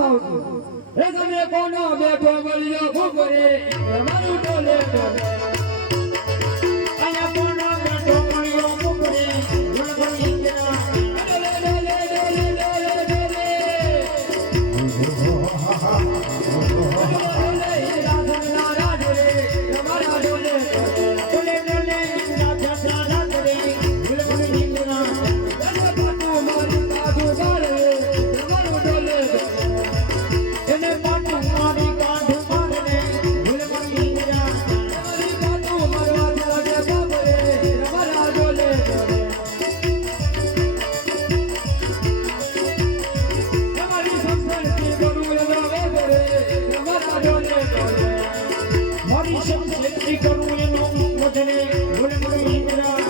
કહું છું એ તમે કોનો બેઠો મળ્યો ભૂખ રે મારું ટોલે ટોલે એનો વધને ગુણગુણ ઇન્દ્રા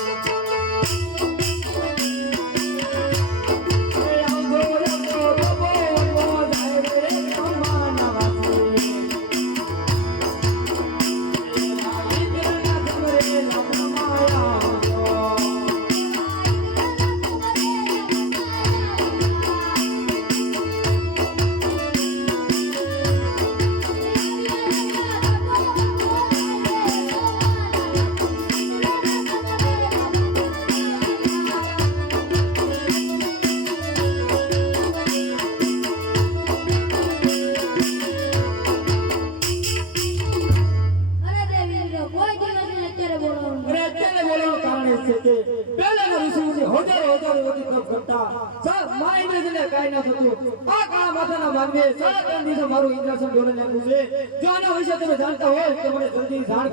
માનવીએ સાડા ત્રણ મારું ઇન્દ્રાસન ડોલે નાખ્યું છે. જો આના વિશે તમે જાણતા હોય તો મને જલ્દી જાણ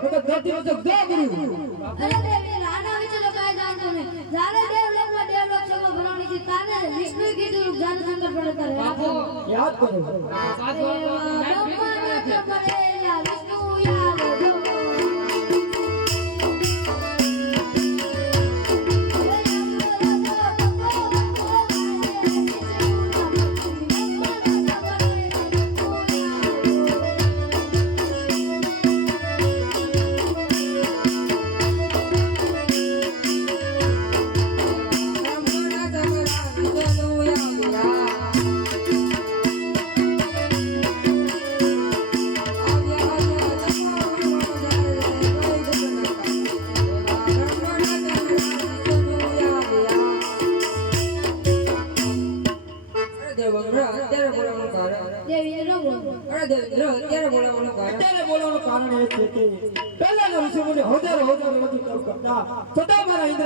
હું તો ધરતી વચ્ચે દો ગુરુ. અરે દેવી આના વિશે તો કાંઈ જાણતો નહીં જ્યારે દેવલોકમાં દેવલોક સભા ભરવાની છે તારે વિષ્ણુ કીધું જાન શંકર પડતા તારે યાદ કરો. યાદ કરો દેવા બ્રહ્માના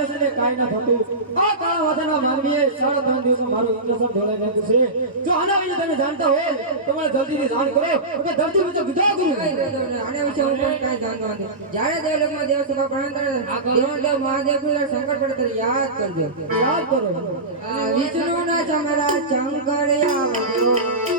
છતાં મારા ઇન્દ્રસને કાંઈ ના થતું. આ કાળા વાદળના માનવીએ સાડા ત્રણ દિવસમાં મારું ઇન્દ્રસન ઢોળાઈ નાખ્યું છે. જો આના વિશે તમે જાણતા હોય તો મને જલ્દીથી જાણ કરો કે ધરતી વિશે વાંધો નહીં. આના વિશે હું પણ કાંઈ જાણતો નથી જ્યારે દેવલોકમાં દેવ સભા પ્રણામ કરે દેવાદેવ મહાદેવનું શંકર પડે ત્યારે યાદ કરજો યાદ કરો આ વિષ્ણુના ચમરા આવજો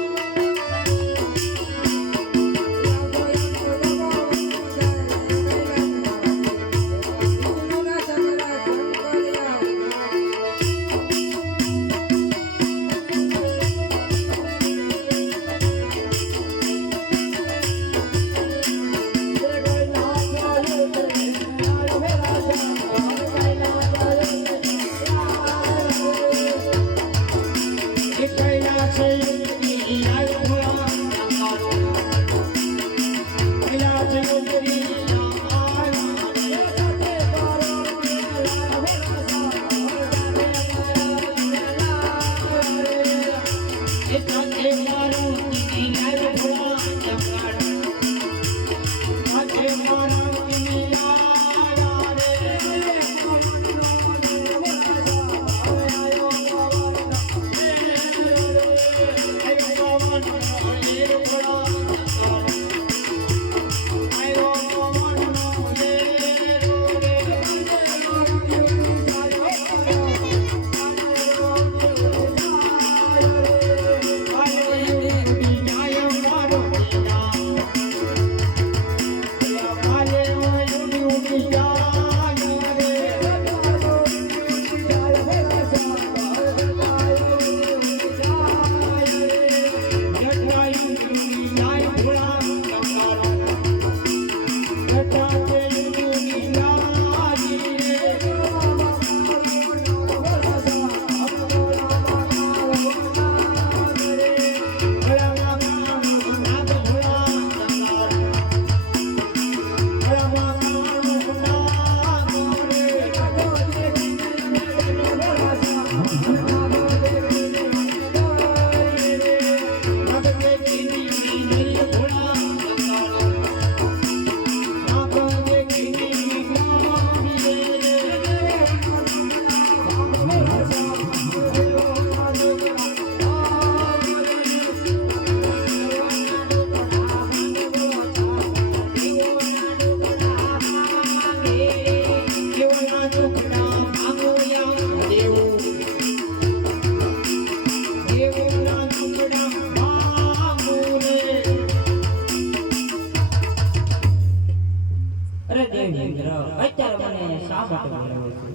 શા માટે બોલાવો છો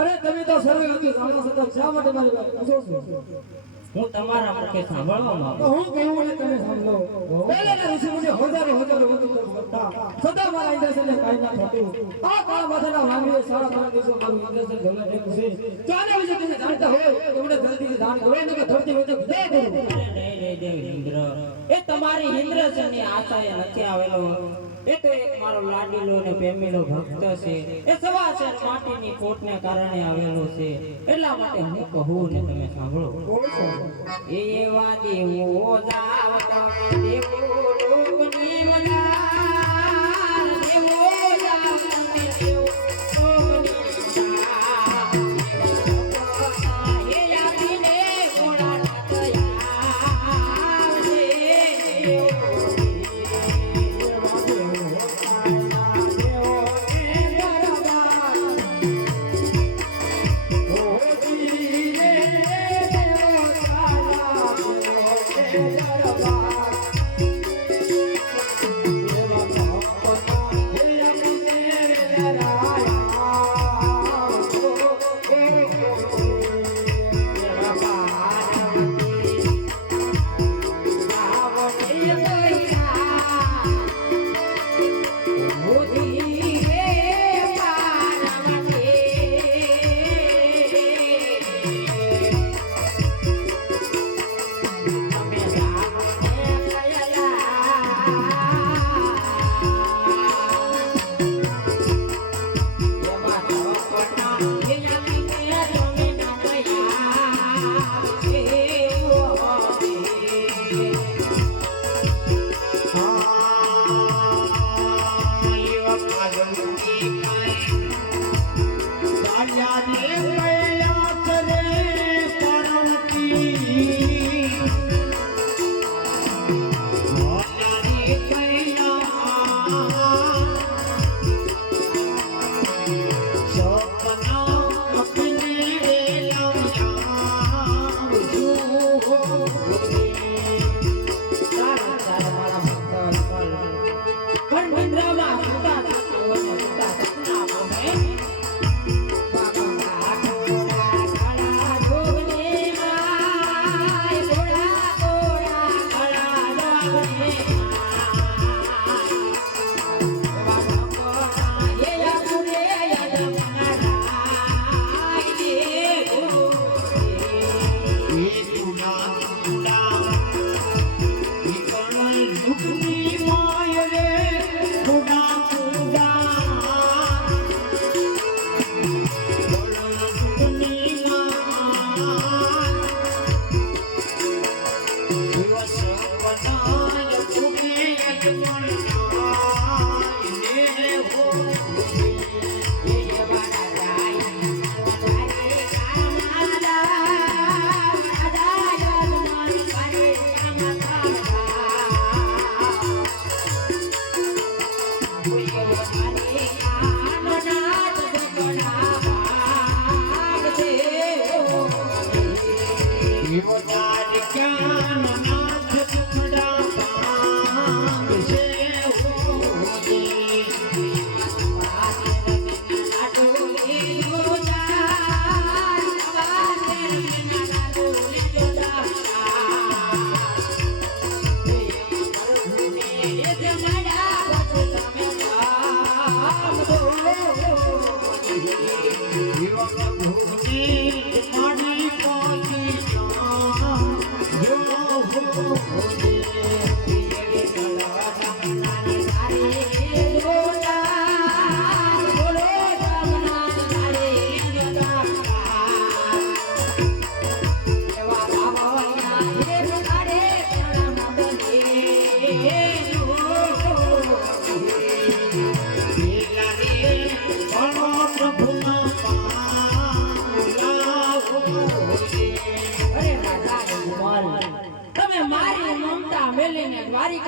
અરે તમે તો સર્વે હતી જાણો છો તો શા માટે મારી વાત પૂછો છો? હું તમારા મુખે સાંભળવા માંગુ હું કહેવું ને તમે સાંભળો? પહેલા ઋષિ મુનિ હજારો હજારો વખત બોલતા સદા મારા ઇન્દ્રસનને કાઈ ના થતું. આ કાળ માથાના વાનવીએ સારા ત્રણ દિવસો મારું ઇન્દ્રસન ઢોલે થયું છે. આના વિશે તમે જાણતા હોય તો મને જલ્દીથી દાન કરો ને કે ધરતી વચ્ચે દે દે. નહીં નહીં દેવ ઇન્દ્ર. એ તમારી ઇન્દ્રસનની આશાએ નથી આવેલો. એ તો એક મારો લાડીલો અને પ્રેમીલો ભક્ત છે. એ સવાસર માટીની કોટને કારણે આવેલો છે. એટલા માટે હું કહું ને તમે સાંભળો. એવા દેવો જાવ તમે દેવો લોકની મનાર, દેવો જાવ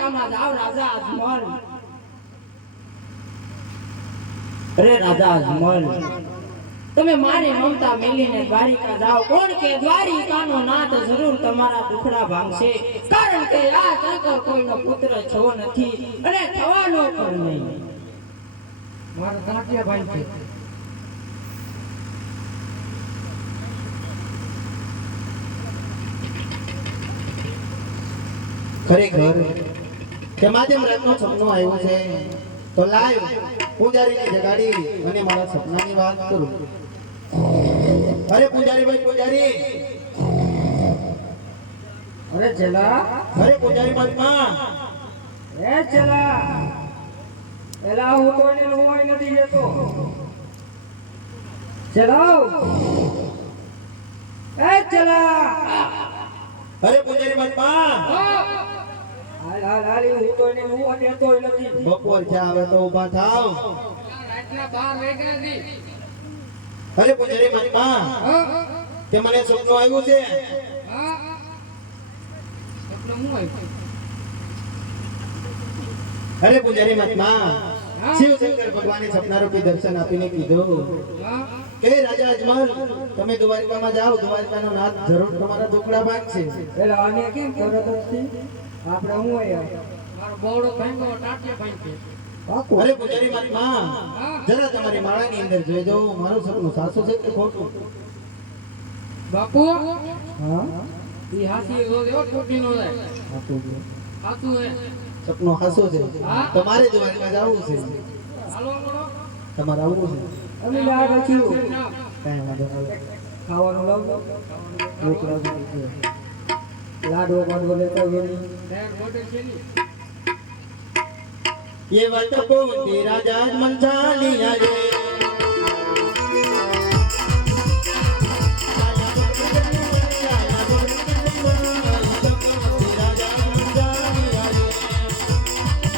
દ્વારિકામાં જાવ રાજા અજમલ અરે રાજા અજમલ તમે મારી મમતા મેલીને દ્વારિકા જાઓ. કોણ કે દ્વારિકાનો નાથ જરૂર તમારા દુખડા ભાંગશે? કારણ કે આ ચક્કર કોઈનો પુત્ર છો નથી અને થવાનો પણ નહીં. મારા ગાંઠિયા ભાઈ છે. ખરેખર કે માધ્યમ રાતનો સપનો આવ્યો છે. તો લાઈવ પૂજારીને જગાડી અને મારા સપનાની વાત કરું. અરે પૂજારી ભાઈ પૂજારી. અરે ચલા. અરે પૂજારી મહાત્મા એ ચલા. એલા હું કોઈને લુવાઈ નથી જતો ચલાવ એ ચલા. અરે પૂજારી મહાત્મા હાલ હાલ હાલ હું કોઈને લુવા દેતો નથી. બપોર છે આવે તો ઊભા થાવ. રાતના બાર વાગ્યા નથી અરે પૂજારી મહાત્મા કે મને સપનું આવ્યું છે. અરે પૂજારી મહાત્મા શિવશંકર ભગવાને સપના રૂપી દર્શન આપીને કીધું. કે રાજા અજમલ તમે દ્વારિકામાં જાઓ. દ્વારિકાનો નાથ જરૂર તમારા દુખડા ભાગશે એટલે આને કેમ કરત નથી આપણે હું મારો બોવડો ભાંગો ટાટિયા ભાંગે અરે પૂજારી મહાત્મા જરા તમારી માળાની અંદર દો મારું સપનું સાસુ છે કે ખોટું? બાપુ હા? ઈ હાથી રો દેવો ટોટી નો જાય. પાકું હે સપનું હાસું છે. તમારે દ્વારકા જવું છે. હાલો તમારે આવવું છે. અમે આ રાખ્યું કાંઈ વાંધો નહીં. ખાવાનું છે. લાડવો બાડવો લેતા હોય નહીં ये वट को तेरा जाज मनसानिया रे